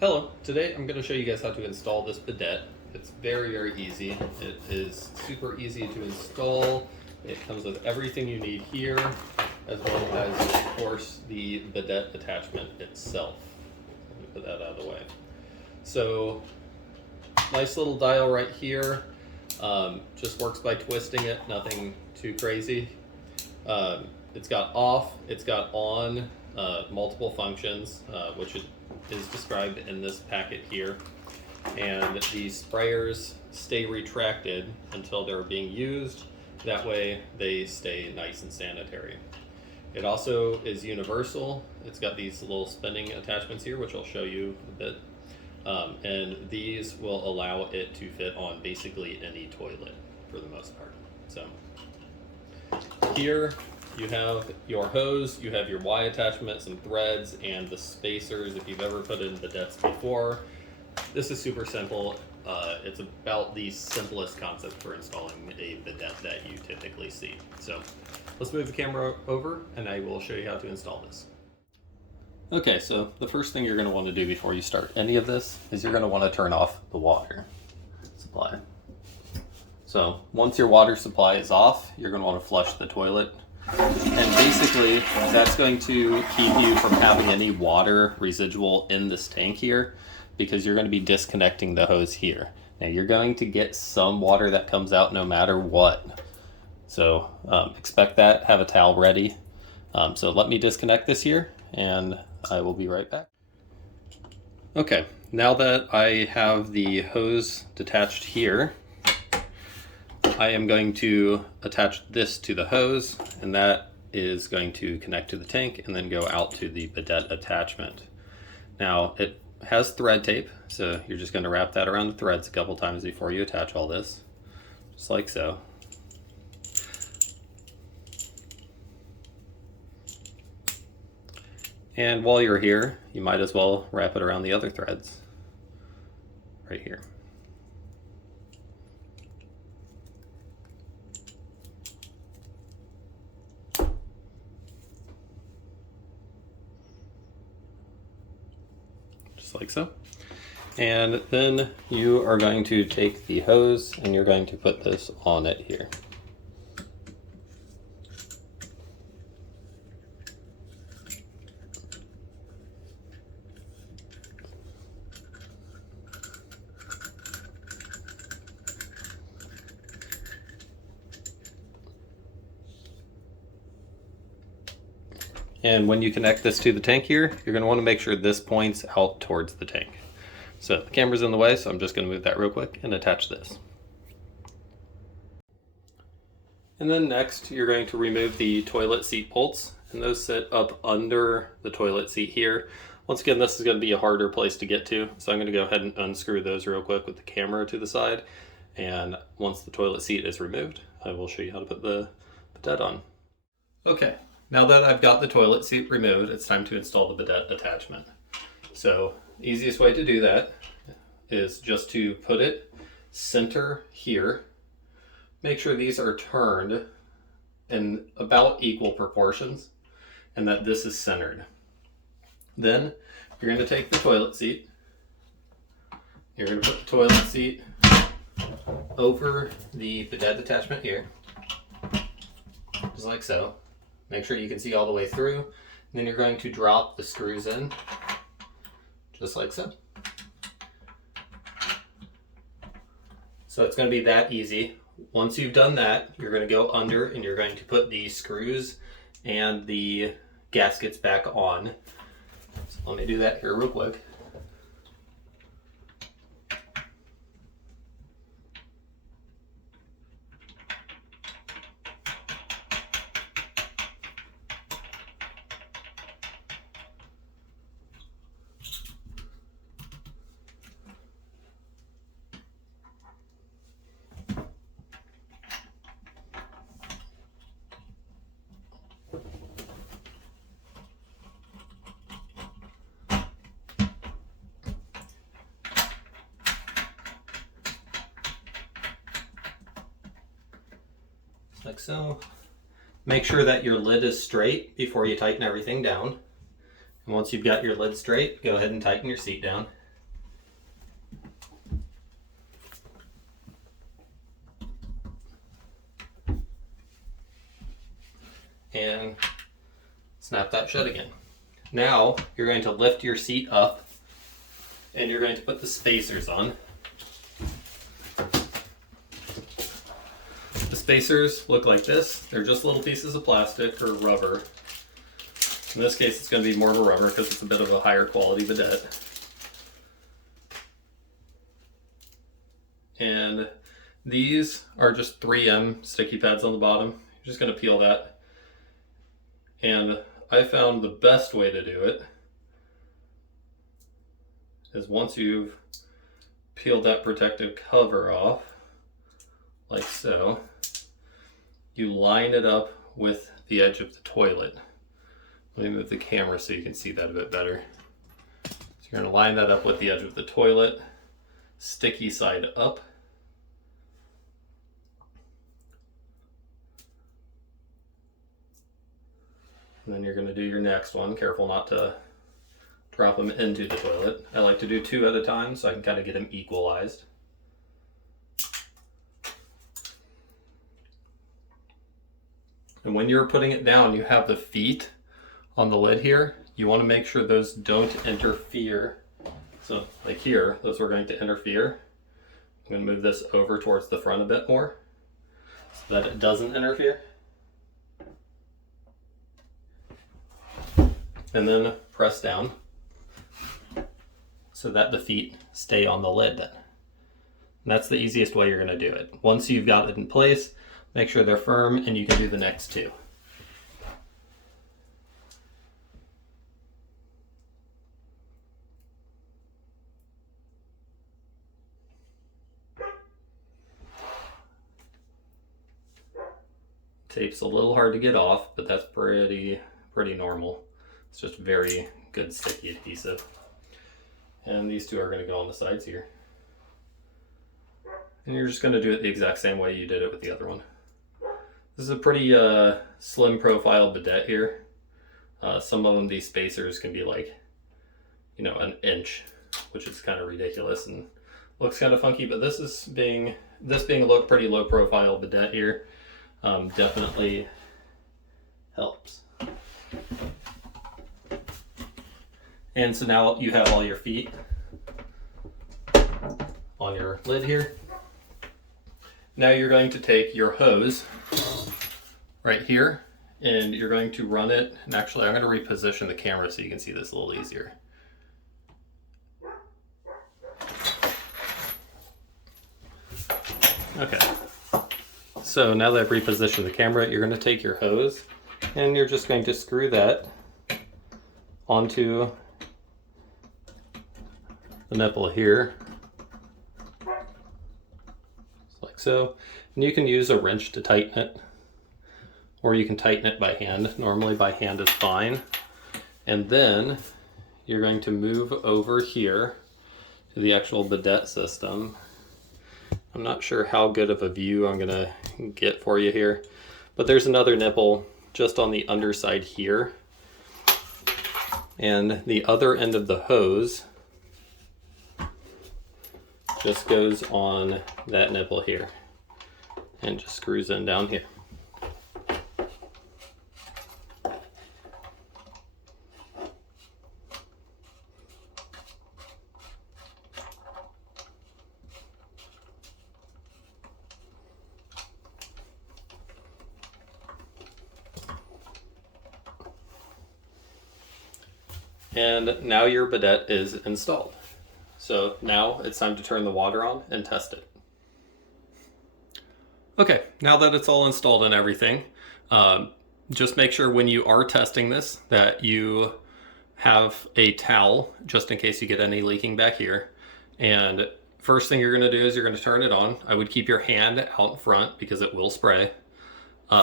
Hello, today I'm going to show you guys how to install this bidet. It's very easy. It is super easy to install. It comes with everything you need here, as well as, of course, the bidet attachment itself. Let me put that out of the way. So, nice little dial right here. Just works by twisting it, nothing too crazy. It's got off, it's got on, multiple functions, which is described in this packet here. And the sprayers stay retracted until they're being used. That way they stay nice and sanitary. It also is universal. It's got these little spinning attachments here, which I'll show you a bit. And these will allow it to fit on basically any toilet for the most part. So here you have your hose, you have your Y attachment, some threads, and the spacers. If you've ever put in bidets before, this is super simple. It's about the simplest concept for installing a bidet that you typically see. So let's move the camera over and I will show you how to install this. Okay, so the first thing you're going to want to do before you start any of this is you're going to want to turn off the water supply. So once your water supply is off, you're going to want to flush the toilet. And basically, that's going to keep you from having any water residual in this tank here, because you're going to be disconnecting the hose here. Now you're going to get some water that comes out no matter what. So expect that, have a towel ready. So let me disconnect this here and I will be right back. Okay, now that I have the hose detached here, I am going to attach this to the hose, and that is going to connect to the tank and then go out to the bidet attachment. Now it has thread tape, so you're just going to wrap that around the threads a couple times before you attach all this, just like so. And while you're here, you might as well wrap it around the other threads right here. Just like so. And then you are going to take the hose and you're going to put this on it here. And when you connect this to the tank here, you're going to want to make sure this points out towards the tank. So the camera's in the way, so I'm just going to move that real quick and attach this. And then next, you're going to remove the toilet seat bolts, and those sit up under the toilet seat here. Once again, this is going to be a harder place to get to, so I'm going to go ahead and unscrew those real quick with the camera to the side. And once the toilet seat is removed, I will show you how to put the bidet on. Okay. Now that I've got the toilet seat removed, it's time to install the bidet attachment. So the easiest way to do that is just to put it center here. Make sure these are turned in about equal proportions and that this is centered. Then you're going to take the toilet seat. You're going to put the toilet seat over the bidet attachment here, just like so. Make sure you can see all the way through. And then you're going to drop the screws in, just like so. So it's going to be that easy. Once you've done that, you're going to go under and you're going to put the screws and the gaskets back on. So let me do that here real quick. Like so. Make sure that your lid is straight before you tighten everything down. And once you've got your lid straight, go ahead and tighten your seat down. and snap that shut again. Now you're going to lift your seat up and you're going to put the spacers on. The spacers look like this. They're just little pieces of plastic or rubber. In this case, it's going to be more of a rubber because it's a bit of a higher quality bidet. And these are just 3M sticky pads on the bottom. You're just going to peel that. And I found the best way to do it is once you've peeled that protective cover off, like so, you line it up with the edge of the toilet. Let me move the camera so you can see that a bit better. So you're going to line that up with the edge of the toilet, sticky side up. And then you're going to do your next one. Careful not to drop them into the toilet. I like to do 2 at a time so I can kind of get them equalized. And when you're putting it down, you have the feet on the lid here. You want to make sure those don't interfere. So like here, those are going to interfere. I'm going to move this over towards the front a bit more so that it doesn't interfere. And then press down so that the feet stay on the lid then. And that's the easiest way you're going to do it. Once you've got it in place, make sure they're firm and you can do the next 2. Tape's a little hard to get off, but that's pretty normal. It's just very good sticky adhesive. And these 2 are going to go on the sides here. And you're just going to do it the exact same way you did it with the other one. This is a pretty slim profile bidet here. Some of them, these spacers can be like, an inch, which is kind of ridiculous and looks kind of funky, but this being a pretty low profile bidet here, definitely helps. And so now you have all your feet on your lid here. Now you're going to take your hose right here and you're going to run it. And actually, I'm going to reposition the camera so you can see this a little easier. Okay. So now that I've repositioned the camera, you're going to take your hose and you're just going to screw that onto the nipple here, like so. And you can use a wrench to tighten it, or you can tighten it by hand. Normally by hand is fine. And then you're going to move over here to the actual bidet system. I'm not sure how good of a view I'm gonna get for you here, but there's another nipple just on the underside here. And the other end of the hose just goes on that nipple here and just screws in down here. And now your bidet is installed. So now it's time to turn the water on and test it. Okay, now that it's all installed and everything, just make sure when you are testing this that you have a towel just in case you get any leaking back here. And first thing you're going to do is you're going to turn it on. I would keep your hand out in front because it will spray.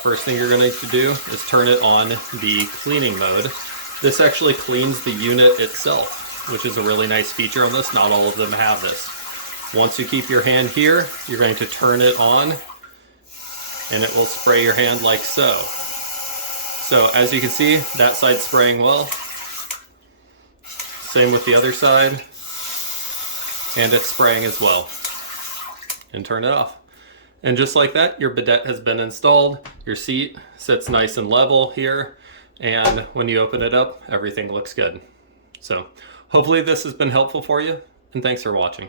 First thing you're going to do is turn it on the cleaning mode. This actually cleans the unit itself, which is a really nice feature on this. Not all of them have this. Once you keep your hand here, you're going to turn it on and it will spray your hand like so. So as you can see, that side's spraying well. Same with the other side. And it's spraying as well. And turn it off. And just like that, your bidet has been installed. Your seat sits nice and level here. And when you open it up, everything looks good. So hopefully this has been helpful for you, and thanks for watching.